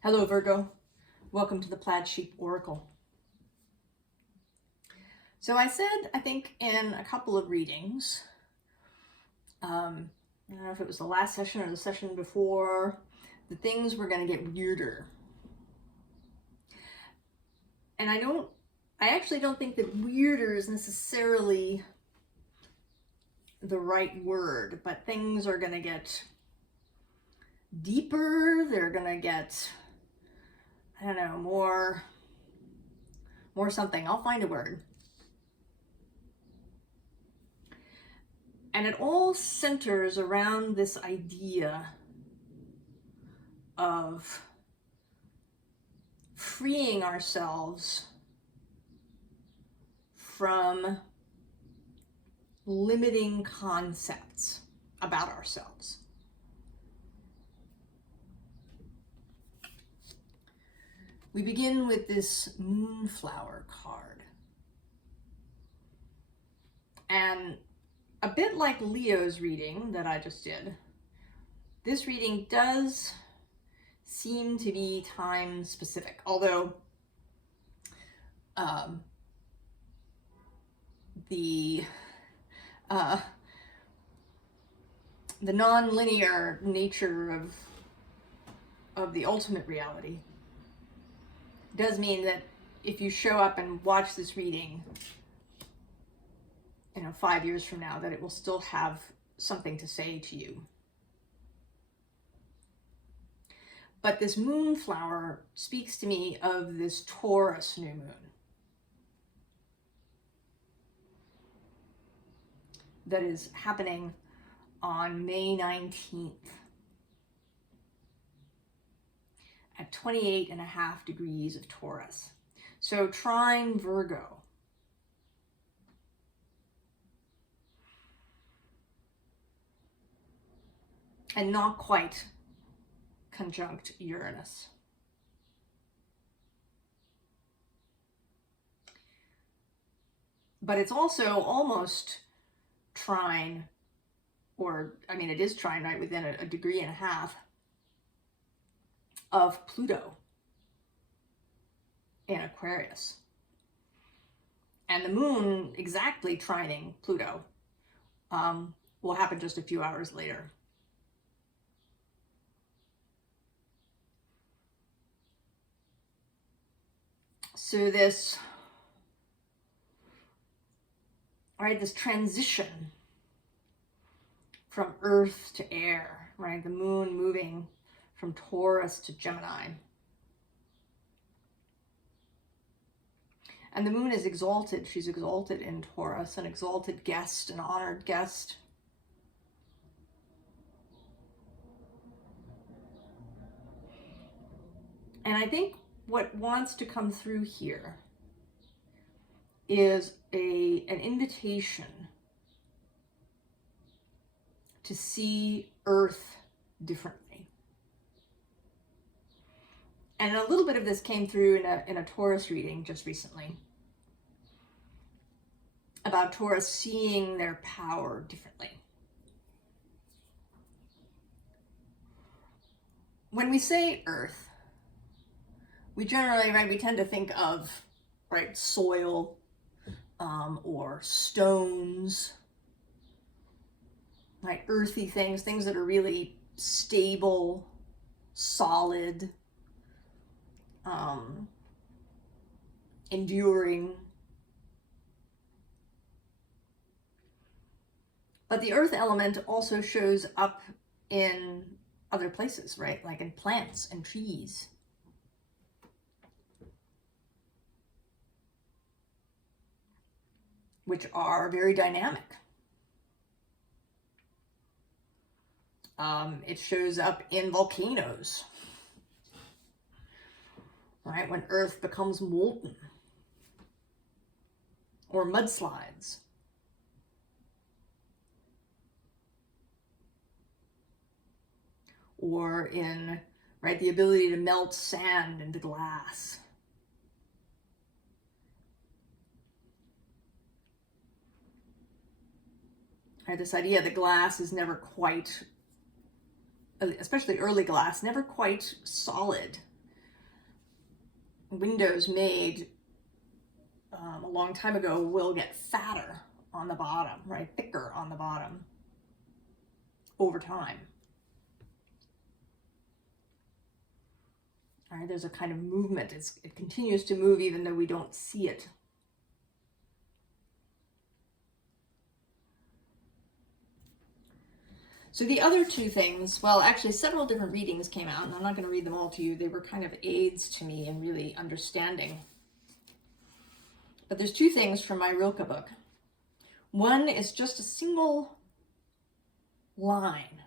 Hello, Virgo. Welcome to the Plaid Sheep Oracle. So I said, I think in a couple of readings, I don't know if it was the last session or the session before, that things were going to get weirder. And I actually don't think that weirder is necessarily the right word, but things are going to get deeper. They're going to get, I don't know, more something. I'll find a word. And it all centers around this idea of freeing ourselves from limiting concepts about ourselves. We begin with this Moonflower card. And a bit like Leo's reading that I just did, this reading does seem to be time specific, although the non-linear nature of the ultimate reality does mean that if you show up and watch this reading, 5 years from now, that it will still have something to say to you. But this Moonflower speaks to me of this Taurus new moon that is happening on May 19th at 28.5 degrees of Taurus. So trine Virgo. And not quite conjunct Uranus. But it's also almost trine, it is trine right within a degree and a half of Pluto in Aquarius. And the moon exactly trining Pluto will happen just a few hours later. So this transition from Earth to air, right? The moon moving from Taurus to Gemini. And the moon is exalted. She's exalted in Taurus, an exalted guest, an honored guest. And I think what wants to come through here is an invitation to see Earth differently. And a little bit of this came through in a Taurus reading just recently about Taurus seeing their power differently. When we say Earth, we generally, we tend to think of, soil or stones, earthy things that are really stable, solid, enduring. But the earth element also shows up in other places, right? Like in plants and trees. Which are very dynamic. It shows up in volcanoes, right? When Earth becomes molten, or mudslides. Or in, the ability to melt sand into glass. This idea that glass is never quite, especially early glass, never quite solid. windows made a long time ago will get fatter on the bottom, right? Thicker on the bottom over time. All right, there's a kind of movement. It continues to move even though we don't see it. So the other two things, well, actually several different readings came out, and I'm not going to read them all to you. They were kind of aids to me in really understanding. But there's two things from my Rilke book. One is just a single line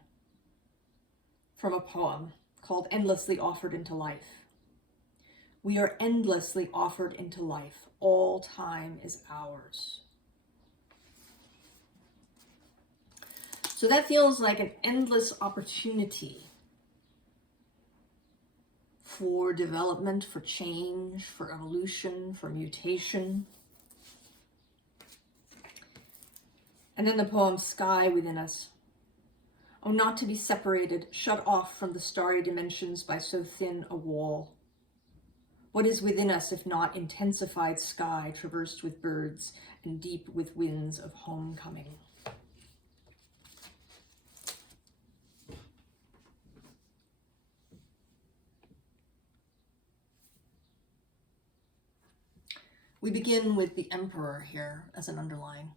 from a poem called Endlessly Offered into Life. We are endlessly offered into life. All time is ours. So that feels like an endless opportunity for development, for change, for evolution, for mutation. And then the poem Sky Within Us. Oh, not to be separated, shut off from the starry dimensions by so thin a wall. What is within us if not intensified sky traversed with birds and deep with winds of homecoming? We begin with the emperor here as an underline.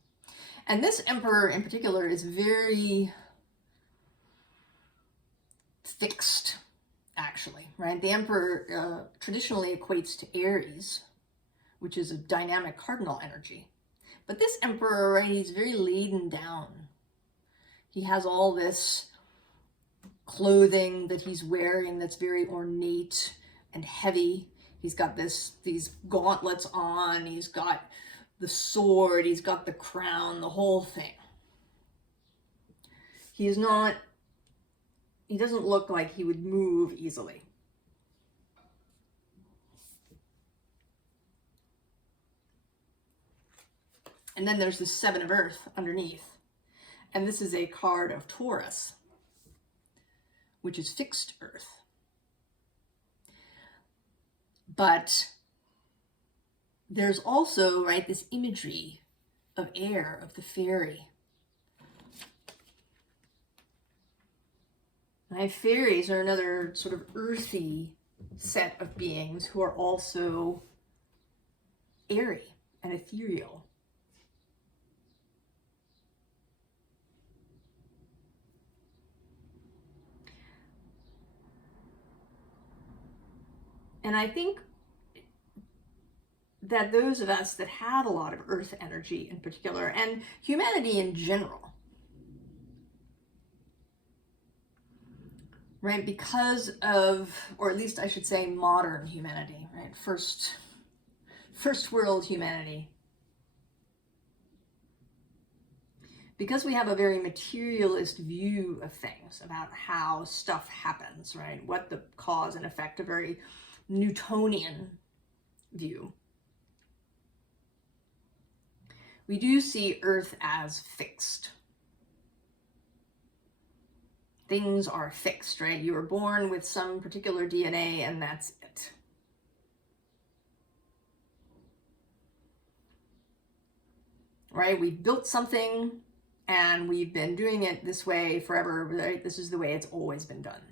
And this emperor in particular is very fixed, actually, right? The emperor traditionally equates to Aries, which is a dynamic cardinal energy. But this emperor, right, he's very laden down. He has all this clothing that he's wearing that's very ornate and heavy. He's got these gauntlets on, he's got the sword, he's got the crown, the whole thing. He doesn't look like he would move easily. And then there's the Seven of Earth underneath. And this is a card of Taurus, which is fixed earth. But there's also, right, this imagery of air, of the fairy. Right? Fairies are another sort of earthy set of beings who are also airy and ethereal. And I think that those of us that have a lot of earth energy in particular, and humanity in general, right, because of, or at least I should say modern humanity, right, first world humanity, because we have a very materialist view of things, about how stuff happens, right, what the cause and effect, a very Newtonian view. We do see Earth as fixed. Things are fixed, right? You were born with some particular DNA and that's it. Right? We've built something and we've been doing it this way forever, right? This is the way it's always been done.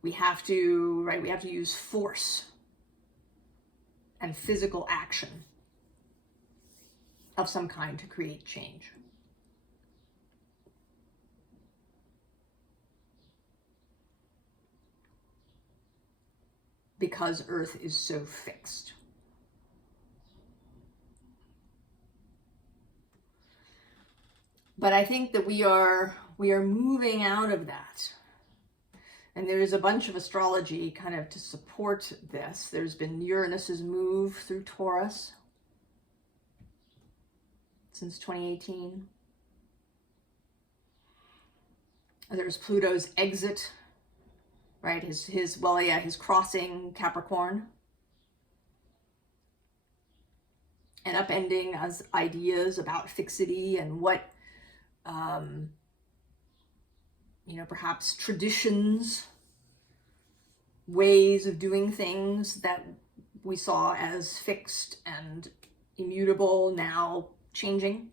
We have to, right, we have to use force and physical action of some kind to create change. Because Earth is so fixed. But I think that we are moving out of that. And there's a bunch of astrology kind of to support this. There's been Uranus's move through Taurus since 2018. There's Pluto's exit, right? His crossing Capricorn. And upending as ideas about fixity and what perhaps traditions, ways of doing things that we saw as fixed and immutable, now changing.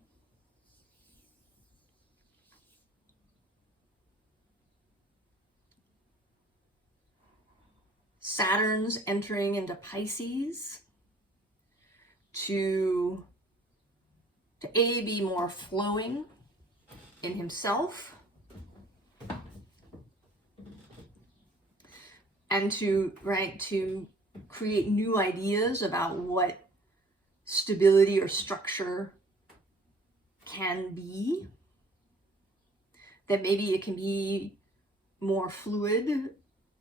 Saturn's entering into Pisces to be more flowing in himself, and to create new ideas about what stability or structure can be, that maybe it can be more fluid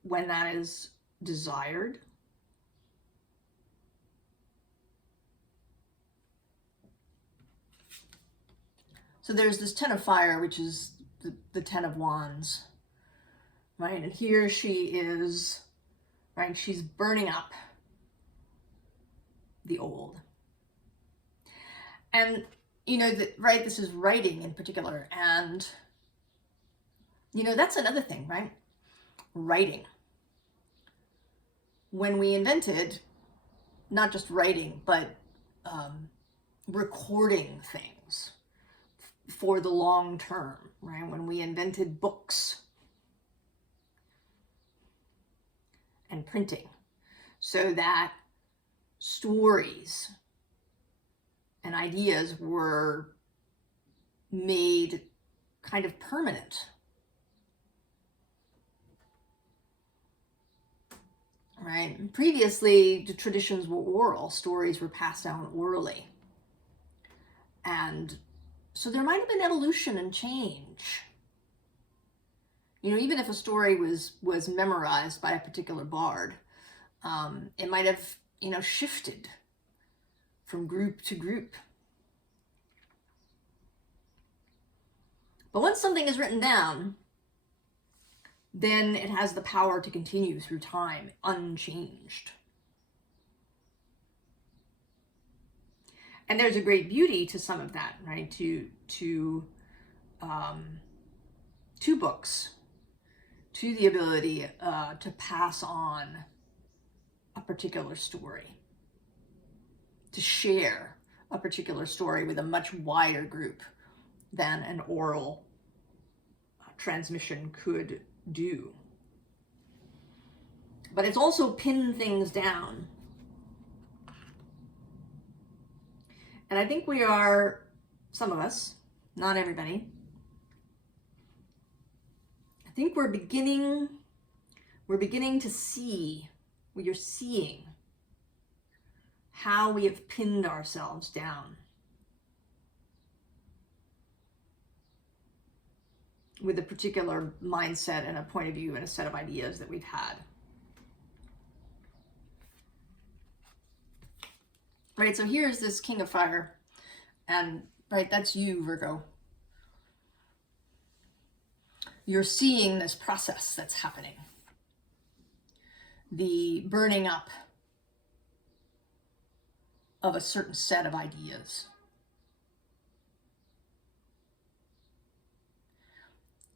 when that is desired. So there's this Ten of Fire, which is the Ten of Wands, right? And here she is, right? She's burning up the old. And, this is writing in particular. And, that's another thing, right? Writing. When we invented, not just writing, but recording things for the long term, right? When we invented books and printing, so that stories and ideas were made kind of permanent. Right? Previously, the traditions were oral. Stories were passed down orally. And so there might have been evolution and change. Even if a story was memorized by a particular bard, it might have, shifted from group to group. But once something is written down, then it has the power to continue through time unchanged. And there's a great beauty to some of that, right? To books, to the ability to pass on a particular story, to share a particular story with a much wider group than an oral transmission could do. But it's also pinned things down. And I think we are, some of us, not everybody, I think we're beginning to see, we are seeing how we have pinned ourselves down with a particular mindset and a point of view and a set of ideas that we've had. Right, so here's this King of Fire, and right, that's you, Virgo. You're seeing this process that's happening. The burning up of a certain set of ideas.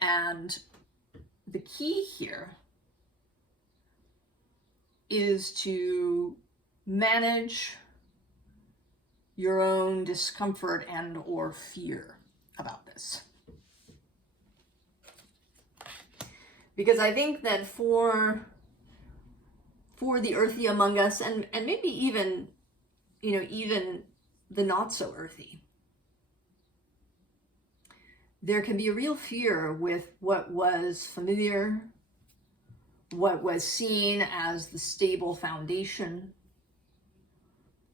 And the key here is to manage your own discomfort and or fear about this. Because I think that for the earthy among us, and maybe even, even the not so earthy, there can be a real fear with what was familiar, what was seen as the stable foundation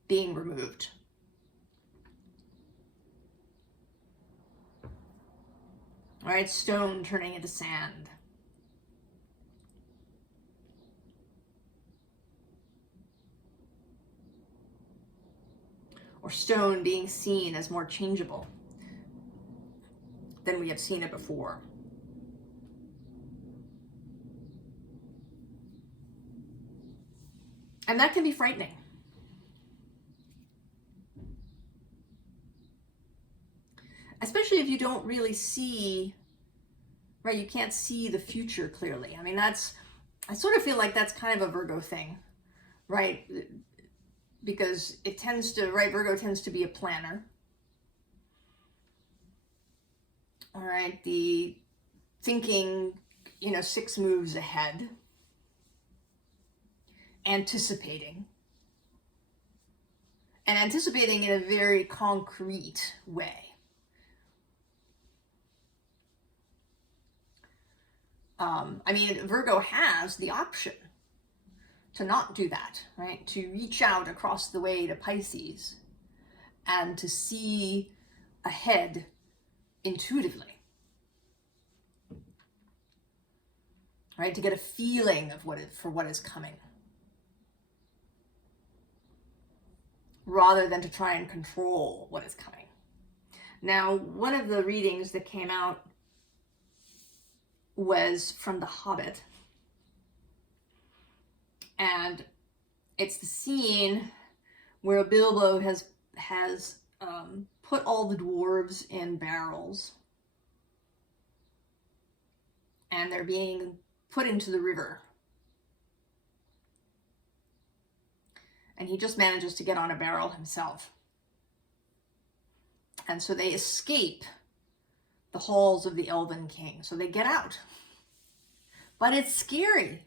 being removed. All right, stone turning into sand. Or stone being seen as more changeable than we have seen it before. And that can be frightening. Especially if you don't really see right? You can't see the future clearly. I mean, I sort of feel like that's kind of a Virgo thing, right? Because it tends to, right, Virgo tends to be a planner. All right, the thinking, 6 moves ahead, anticipating, and anticipating in a very concrete way. I mean, Virgo has the option to not do that, right? To reach out across the way to Pisces and to see ahead intuitively, right? To get a feeling of what is coming, rather than to try and control what is coming. Now, one of the readings that came out was from the Hobbit, and it's the scene where Bilbo has put all the dwarves in barrels, and they're being put into the river, and he just manages to get on a barrel himself, and so they escape the halls of the Elven King. So they get out, but it's scary,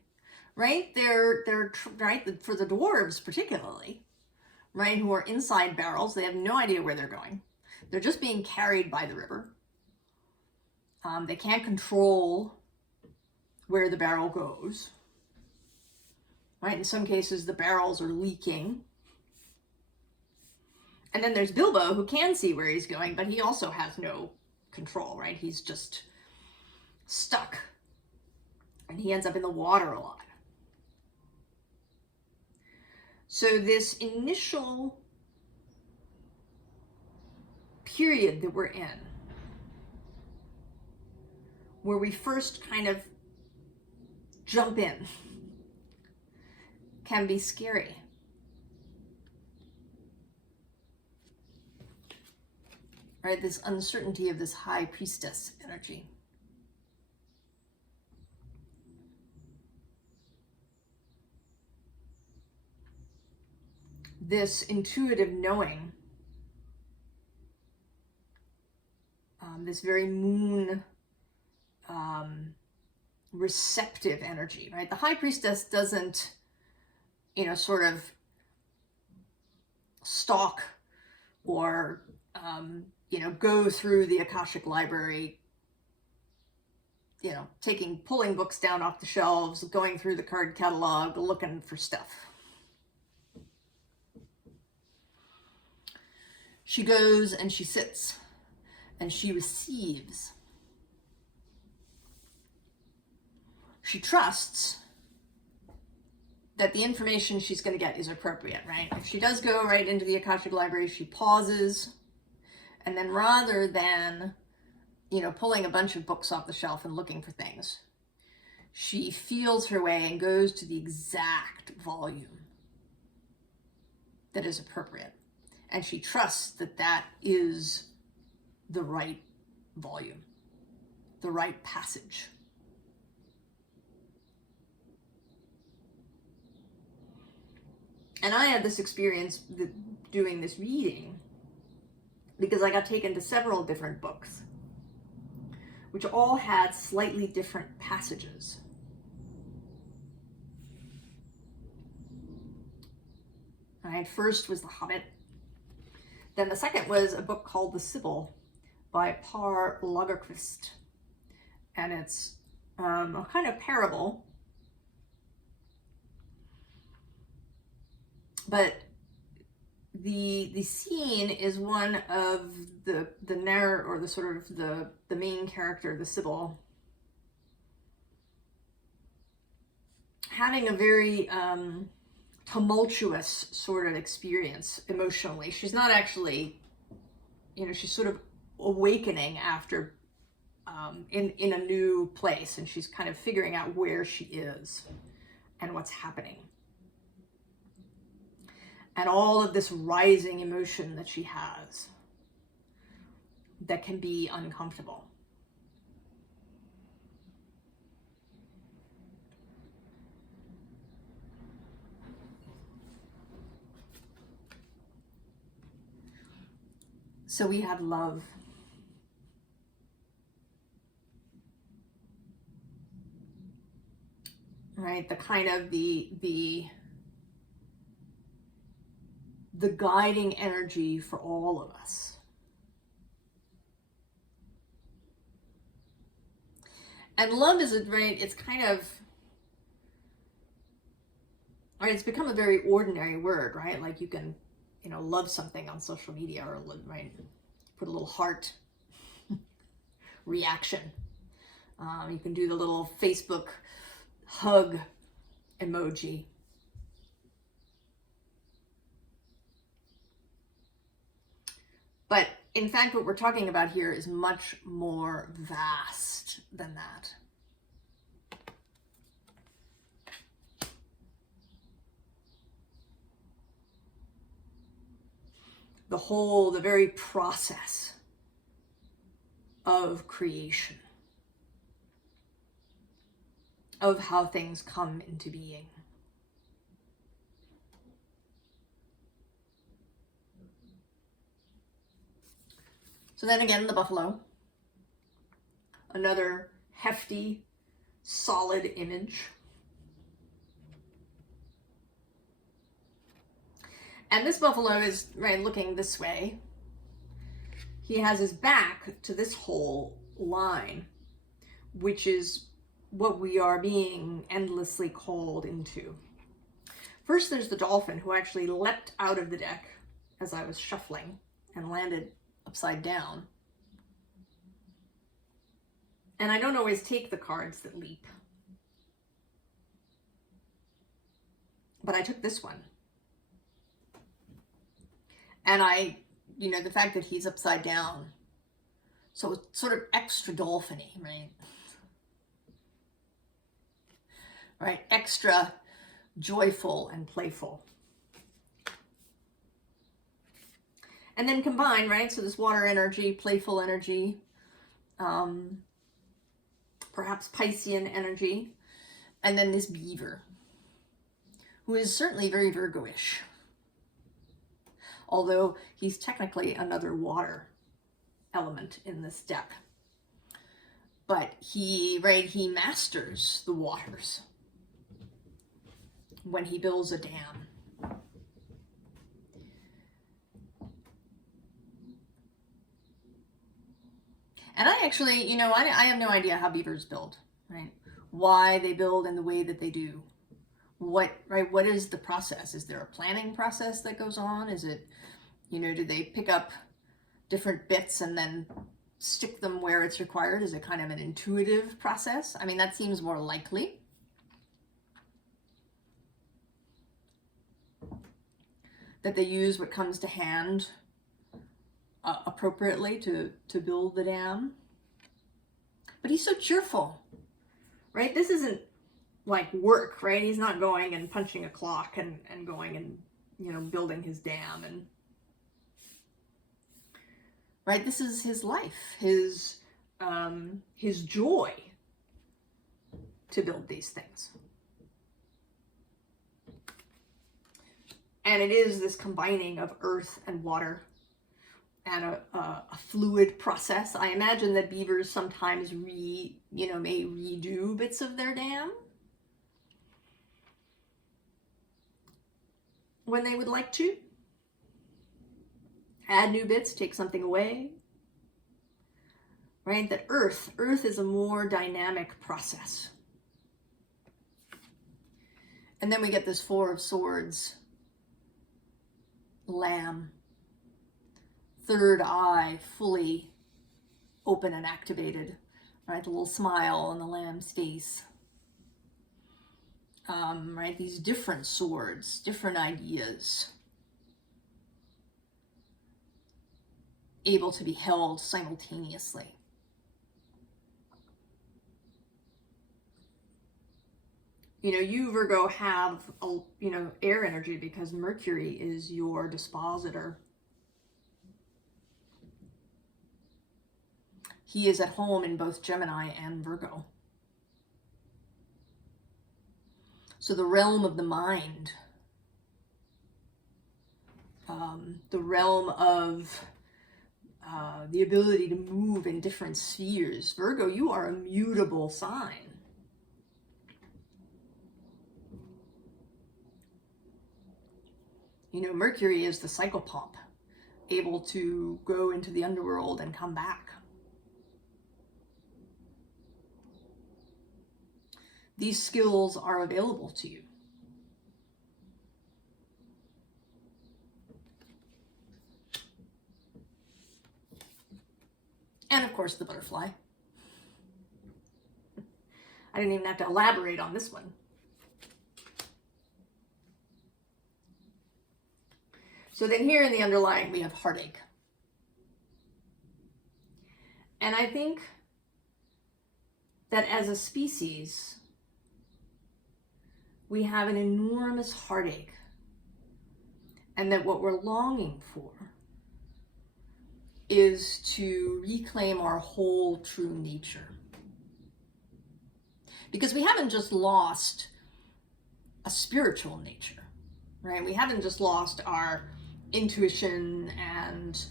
right? They're right, for the dwarves particularly, right, who are inside barrels. They have no idea where they're going. They're just being carried by the river. They can't control where the barrel goes, right? In some cases, the barrels are leaking. And then there's Bilbo, who can see where he's going, but he also has no control, right? He's just stuck, and he ends up in the water a lot. So this initial period that we're in, where we first kind of jump in, can be scary. Right, this uncertainty of this high priestess energy. This intuitive knowing, this very moon receptive energy, right? The high priestess doesn't, sort of stalk or go through the Akashic library, pulling books down off the shelves, going through the card catalog, looking for stuff. She goes and she sits and she receives. She trusts that the information she's going to get is appropriate, right? If she does go right into the Akashic library, she pauses. And then rather than, pulling a bunch of books off the shelf and looking for things, she feels her way and goes to the exact volume that is appropriate. And she trusts that that is the right volume, the right passage. And I had this experience doing this reading because I got taken to several different books, which all had slightly different passages. All right, first was The Hobbit. Then the second was a book called The Sibyl by Par Lagerkvist. And it's a kind of parable, but the scene is one of the narrator, or the sort of the main character, the Sibyl, having a very tumultuous sort of experience emotionally. She's not actually, she's sort of awakening after in a new place, and she's kind of figuring out where she is and what's happening. And all of this rising emotion that she has that can be uncomfortable. So we have love. Right, the kind of the guiding energy for all of us. And love is it's kind of, right, it's become a very ordinary word, right? Like you can, love something on social media, or, right, put a little heart reaction. You can do the little Facebook hug emoji. But in fact, what we're talking about here is much more vast than that. The very process of creation, of how things come into being. So then again, the buffalo, another hefty, solid image. And this buffalo is, right, looking this way. He has his back to this whole line, which is what we are being endlessly called into. First, there's the dolphin, who actually leapt out of the deck as I was shuffling and landed upside down. And I don't always take the cards that leap, but I took this one. And the fact that he's upside down, so it's sort of extra dolphin-y, right? Right, extra joyful and playful. And then combined, right, so this water energy, playful energy, perhaps Piscean energy, and then this beaver, who is certainly very Virgo-ish, although he's technically another water element in this deck. But he masters the waters when he builds a dam. And I actually, I have no idea how beavers build, right? Why they build in the way that they do. What is the process? Is there a planning process that goes on? Is it, do they pick up different bits and then stick them where it's required? Is it kind of an intuitive process? I mean, that seems more likely. That they use what comes to hand appropriately to build the dam. But he's so cheerful, right? This isn't like work, right? He's not going and punching a clock and going and, building his dam. And right, this is his life, his joy to build these things. And it is this combining of earth and water and a fluid process. I imagine that beavers sometimes may redo bits of their dam when they would like to. Add new bits, take something away. Right? That earth is a more dynamic process. And then we get this Four of Swords, lamb, third eye fully open and activated, right? The little smile on the lamb's face. Right? These different swords, different ideas, able to be held simultaneously. You, Virgo, have, air energy because Mercury is your dispositor. He is at home in both Gemini and Virgo. So the realm of the mind, the realm of the ability to move in different spheres. Virgo, you are a mutable sign. You know, Mercury is the cycle pump, able to go into the underworld and come back. These skills are available to you. And of course, the butterfly. I didn't even have to elaborate on this one. So then here in the underlying, we have heartache. And I think that as a species, we have an enormous heartache. And that what we're longing for is to reclaim our whole true nature. Because we haven't just lost a spiritual nature, right? We haven't just lost our intuition and,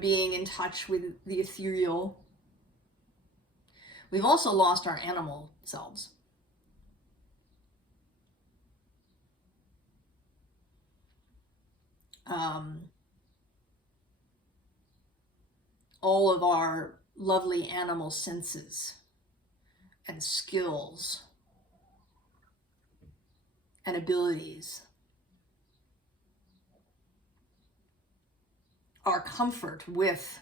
being in touch with the ethereal. We've also lost our animal selves. All of our lovely animal senses and skills and abilities, our comfort with,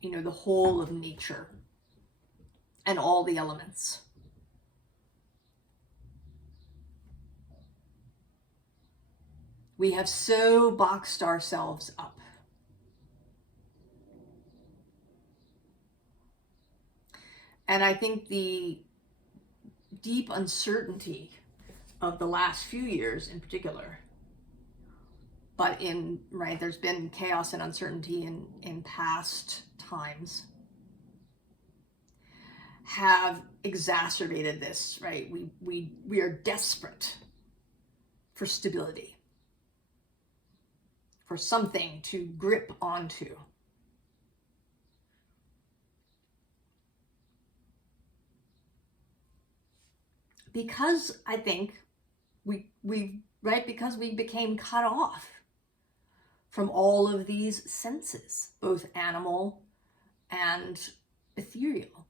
the whole of nature and all the elements. We have so boxed ourselves up. And I think the deep uncertainty of the last few years in particular, but there's been chaos and uncertainty in past times, have exacerbated this, right? We are desperate for stability, for something to grip onto. Because I think because we became cut off from all of these senses, both animal and ethereal.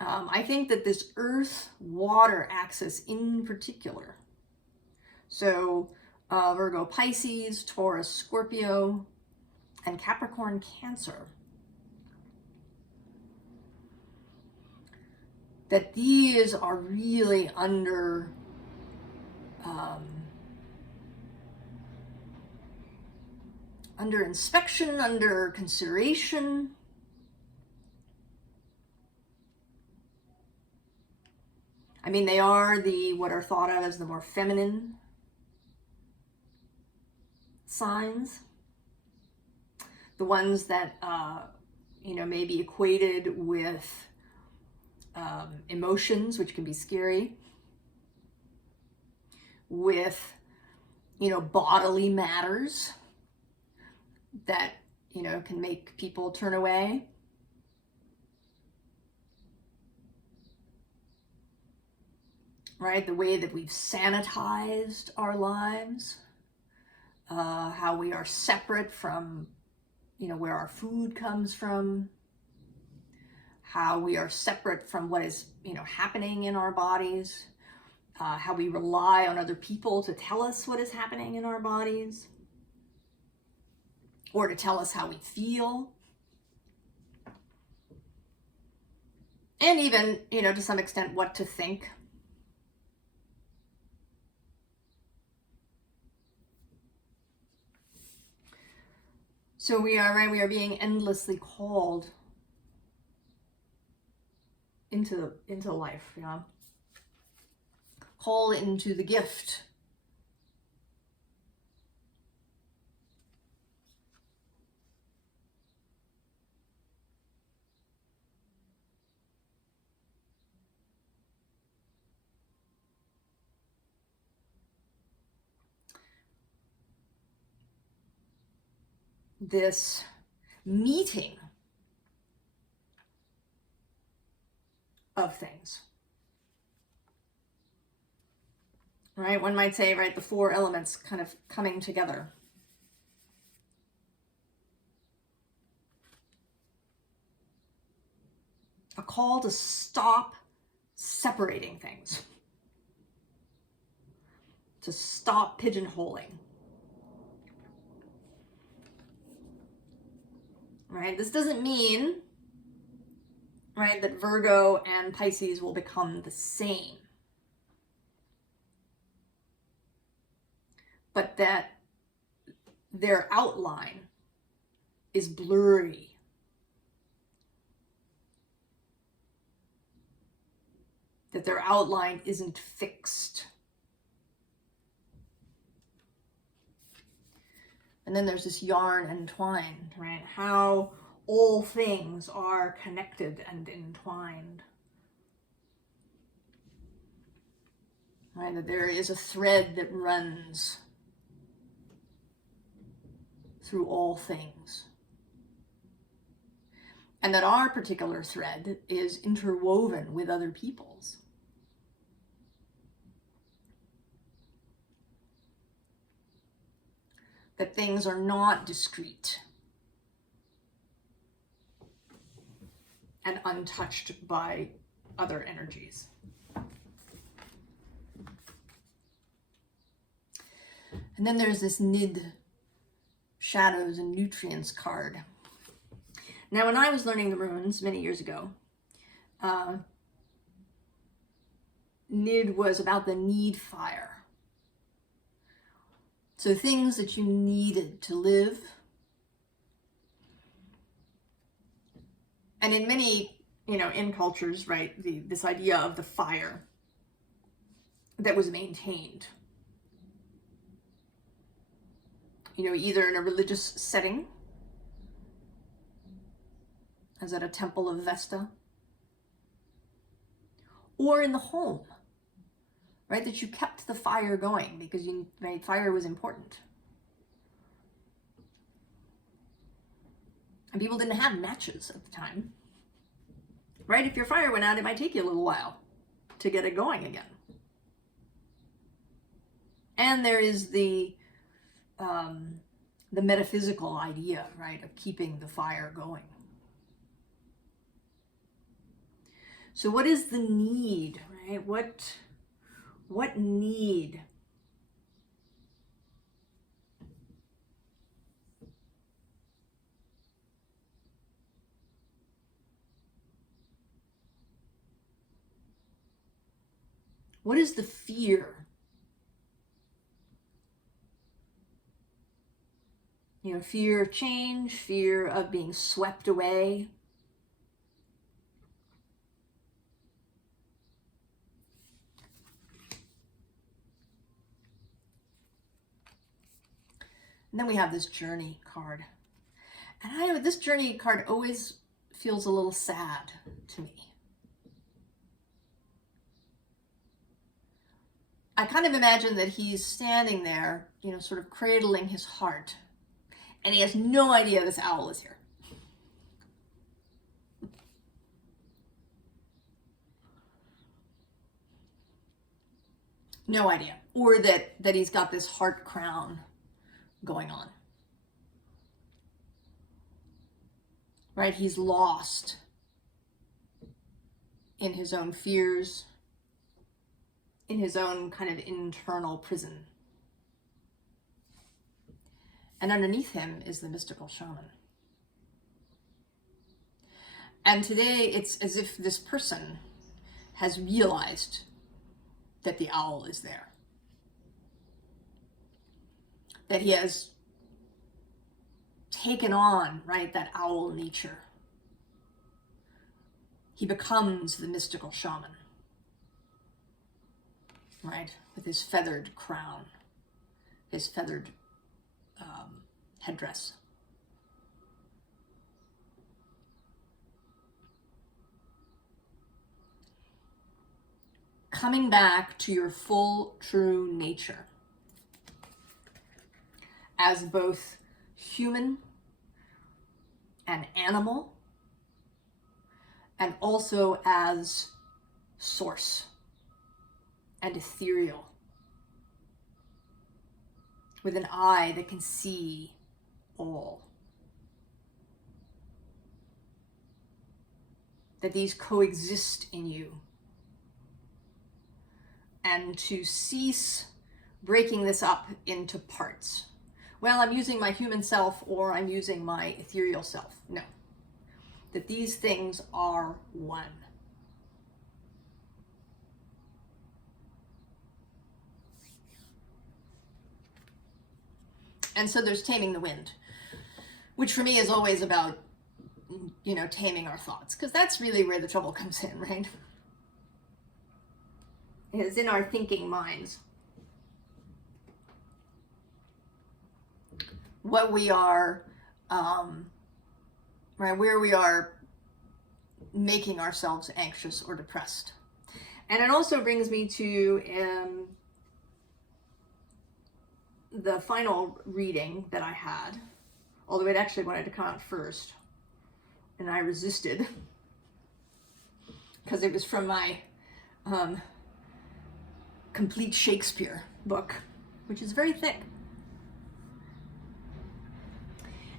I think that this earth-water axis in particular, so Virgo, Pisces, Taurus, Scorpio, and Capricorn, Cancer, that these are really under inspection, under consideration. I mean, they are what are thought of as the more feminine signs, the ones that may be equated with emotions, which can be scary, with bodily matters that can make people turn away. Right, the way that we've sanitized our lives, how we are separate from where our food comes from, how we are separate from what is happening in our bodies, how we rely on other people to tell us what is happening in our bodies, or to tell us how we feel, and even to some extent what to think. So we are being endlessly called into life, call into the gift. this meeting of things. Right? One might say, right, the four elements kind of coming together. A call to stop separating things. To stop pigeonholing. Right? This doesn't mean, right, that Virgo and Pisces will become the same. But that their outline is blurry. That their outline isn't fixed. And then there's this yarn and twine, right? How all things are connected and entwined. Right? That there is a thread that runs through all things. And that our particular thread is interwoven with other people's. That things are not discrete and untouched by other energies. And then there's this Nid, Shadows and Nutrients card. Now, when I was learning the runes many years ago, Nid was about the need fire. So things that you needed to live. And in many, in cultures, right, this idea of the fire that was maintained. Either in a religious setting, as at a temple of Vesta, or in the home. Right, that you kept the fire going because fire was important. And people didn't have matches at the time. Right, if your fire went out, it might take you a little while to get it going again. And there is the metaphysical idea, right, of keeping the fire going. So what is the need, right? What need? What is the fear? Fear of change, fear of being swept away. And then we have this journey card. And this journey card always feels a little sad to me. I kind of imagine that he's standing there, sort of cradling his heart. And he has no idea this owl is here. No idea. Or that he's got this heart crown going on. Right? He's lost in his own fears, in his own kind of internal prison. And underneath him is the mystical shaman. And today it's as if this person has realized that the owl is there. That he has taken on, right, that owl nature. He becomes the mystical shaman, right, with his feathered crown, his feathered headdress. Coming back to your full, true nature as both human an animal, and also as source and ethereal, with an eye that can see all. That these coexist in you. And to cease breaking this up into parts. Well, I'm using my human self or I'm using my ethereal self. No. That these things are one. And so there's taming the wind, which for me is always about, you know, taming our thoughts, because that's really where the trouble comes in, right? It's in our thinking minds. What we are, right, where we are making ourselves anxious or depressed. And it also brings me to the final reading that I had, although it actually wanted to come out first, and I resisted, because it was from my complete Shakespeare book, which is very thick.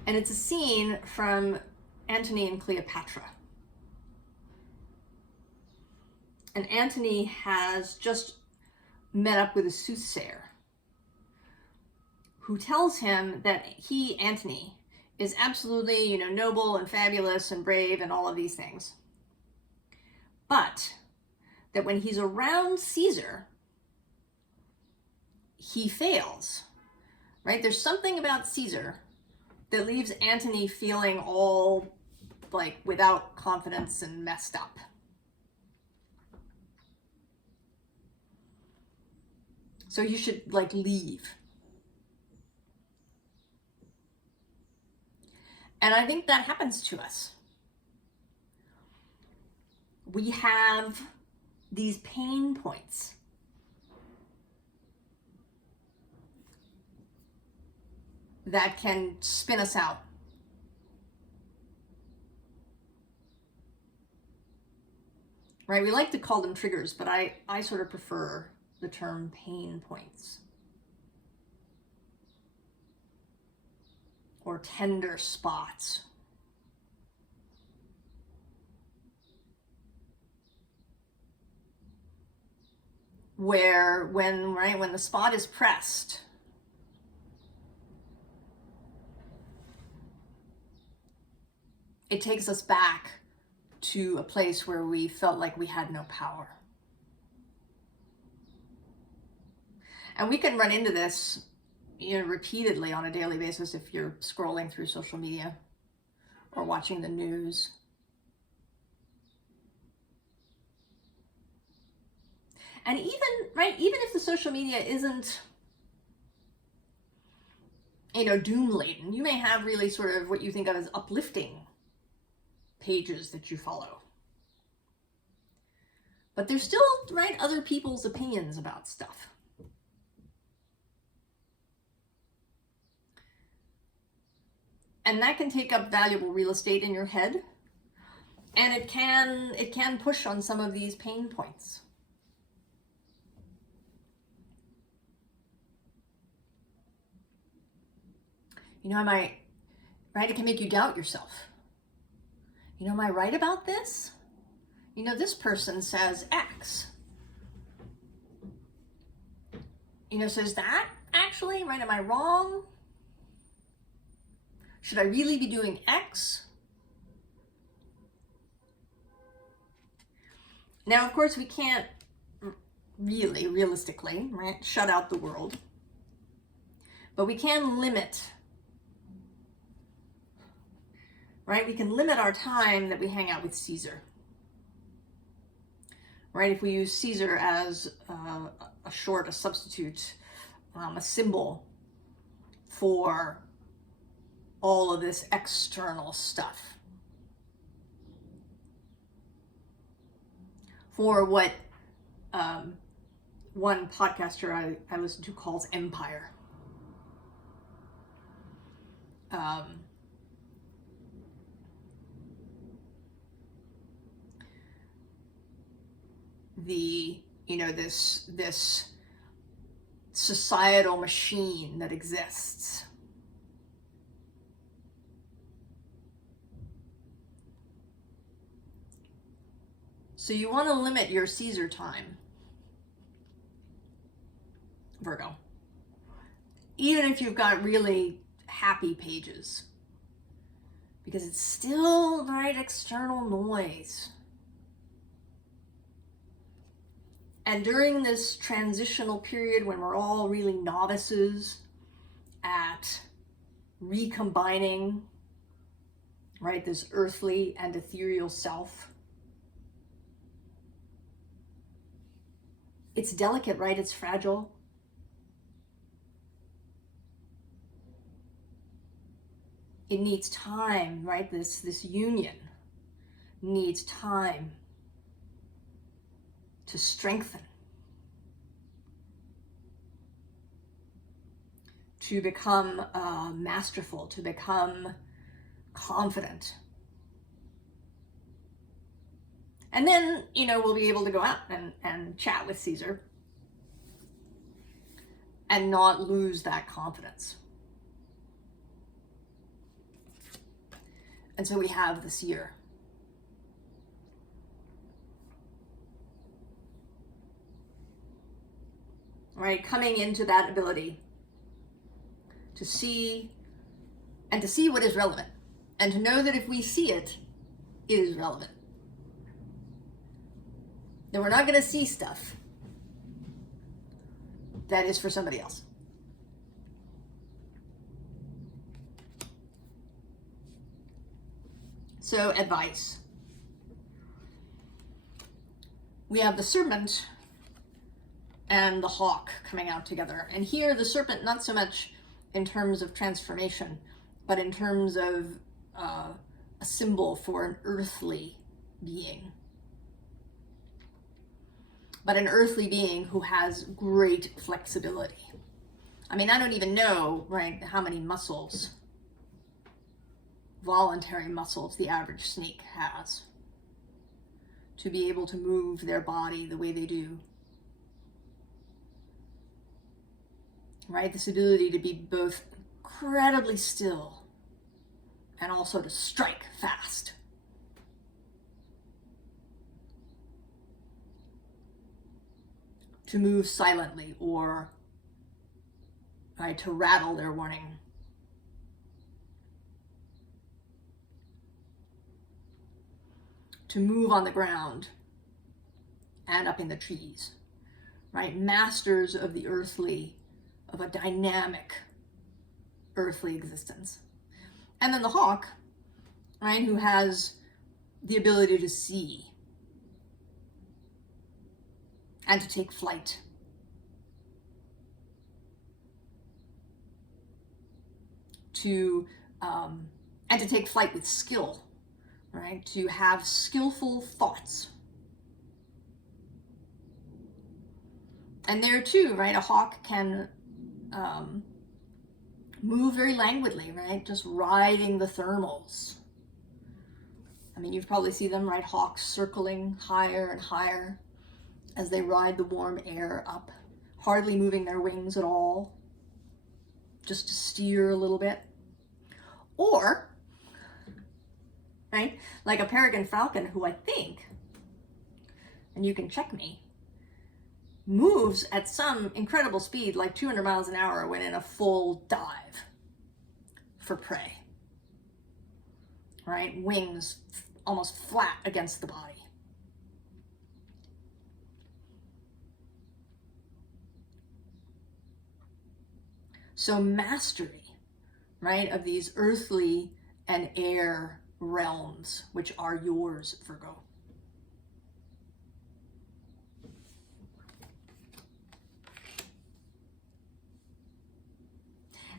And it's a scene from Antony and Cleopatra. And Antony has just met up with a soothsayer who tells him that he, Antony, is absolutely, you know, noble and fabulous and brave and all of these things. But that when he's around Caesar, he fails, right? There's something about Caesar that leaves Antony feeling all like without confidence and messed up. So you should like leave. And I think that happens to us. We have these pain points. That can spin us out. Right? We like to call them triggers, but I sort of prefer the term pain points. Or tender spots. Where when the spot is pressed, it takes us back to a place where we felt like we had no power. And we can run into this, you know, repeatedly on a daily basis if you're scrolling through social media or watching the news. And even if the social media isn't, you know, doom laden, you may have really sort of what you think of as uplifting pages that you follow. But there's still, right, other people's opinions about stuff. And that can take up valuable real estate in your head. And it can push on some of these pain points. You know, right? It can make you doubt yourself. You know, am I right about this? You know, this person says X. You know, says that actually, right? Am I wrong? Should I really be doing X? Now, of course, we can't really, realistically, right, shut out the world. But we can limit, right? We can limit our time that we hang out with Caesar. Right? If we use Caesar as a substitute, a symbol for all of this external stuff. For what one podcaster I listen to calls empire. the, you know, this societal machine that exists. So you want to limit your Caesar time, Virgo. Even if you've got really happy pages, because it's still, right, external noise. And during this transitional period when we're all really novices at recombining, right, this earthly and ethereal self, it's delicate, right? It's fragile. It needs time, right? This union needs time to strengthen, to become masterful, to become confident. And then, you know, we'll be able to go out and chat with Caesar and not lose that confidence. And so we have this year. Right, coming into that ability to see what is relevant, and to know that if we see it, it is relevant. Then we're not going to see stuff that is for somebody else. So, advice. We have the serpent and the hawk coming out together. And here the serpent, not so much in terms of transformation, but in terms of a symbol for an earthly being. But an earthly being who has great flexibility. I mean, I don't even know, right, how many muscles, voluntary muscles, the average snake has to be able to move their body the way they do. Right, this ability to be both incredibly still and also to strike fast. To move silently, or right, to rattle their warning. To move on the ground and up in the trees. Right, masters of the earthly, of a dynamic earthly existence. And then the hawk, right, who has the ability to see and to take flight. And to take flight with skill, right? To have skillful thoughts. And there too, right, a hawk can move very languidly, right? Just riding the thermals. I mean, you've probably seen them, right? Hawks circling higher and higher as they ride the warm air up, hardly moving their wings at all, just to steer a little bit. Or, right, like a peregrine falcon, who I think, and you can check me, moves at some incredible speed, like 200 miles an hour, when in a full dive for prey. Right? Wings almost flat against the body. So mastery, right, of these earthly and air realms, which are yours, Virgo.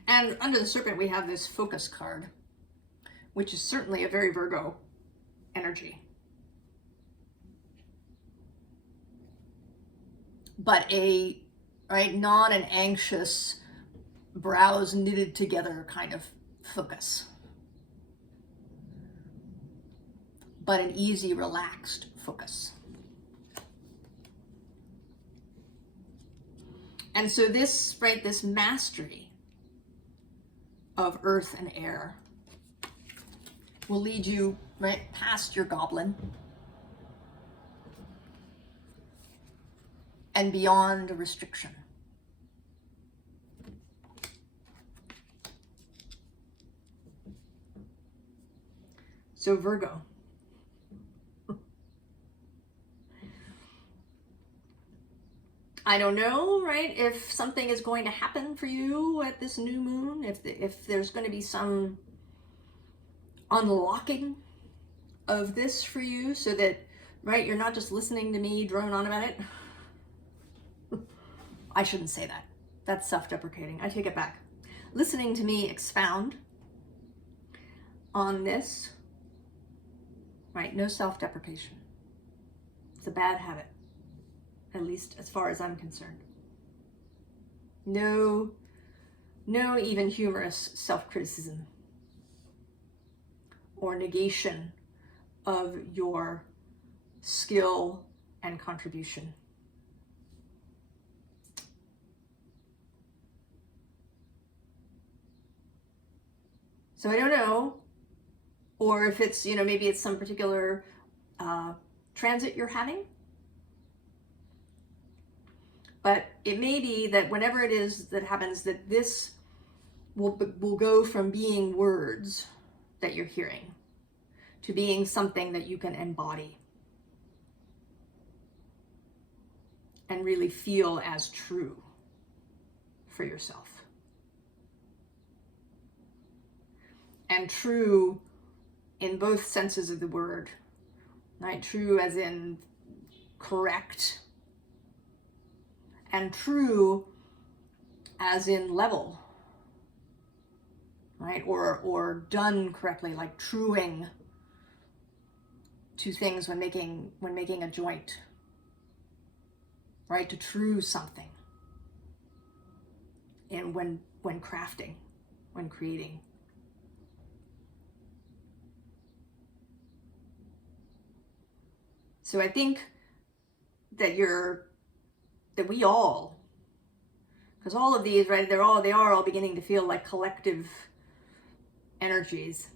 And under the serpent, we have this focus card, which is certainly a very Virgo energy. But not an anxious, brows knitted together kind of focus, but an easy, relaxed focus. And so this, right, this mastery of earth and air will lead you, right, past your goblin and beyond a restriction. So Virgo. I don't know, right, if something is going to happen for you at this new moon, if there's going to be some unlocking of this for you so that, right, you're not just listening to me drone on about it. I shouldn't say that. That's self-deprecating. I take it back. Listening to me expound on this, right, no self-deprecation. It's a bad habit. At least as far as I'm concerned. No even humorous self-criticism or negation of your skill and contribution. So I don't know, or if it's, maybe it's some particular transit you're having. But it may be that whenever it is that happens, that this will go from being words that you're hearing to being something that you can embody and really feel as true for yourself. And true in both senses of the word, right? True as in correct, and true as in level, right? Or done correctly, like truing to things when making a joint, right? To true something, and when crafting, when creating. So I think that we all, because all of these, right, they are all beginning to feel like collective energies.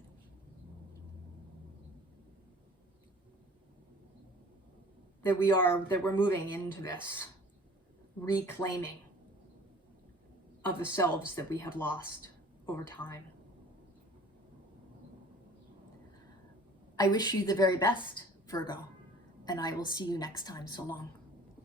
That we're moving into this reclaiming of the selves that we have lost over time. I wish you the very best, Virgo, and I will see you next time. So long.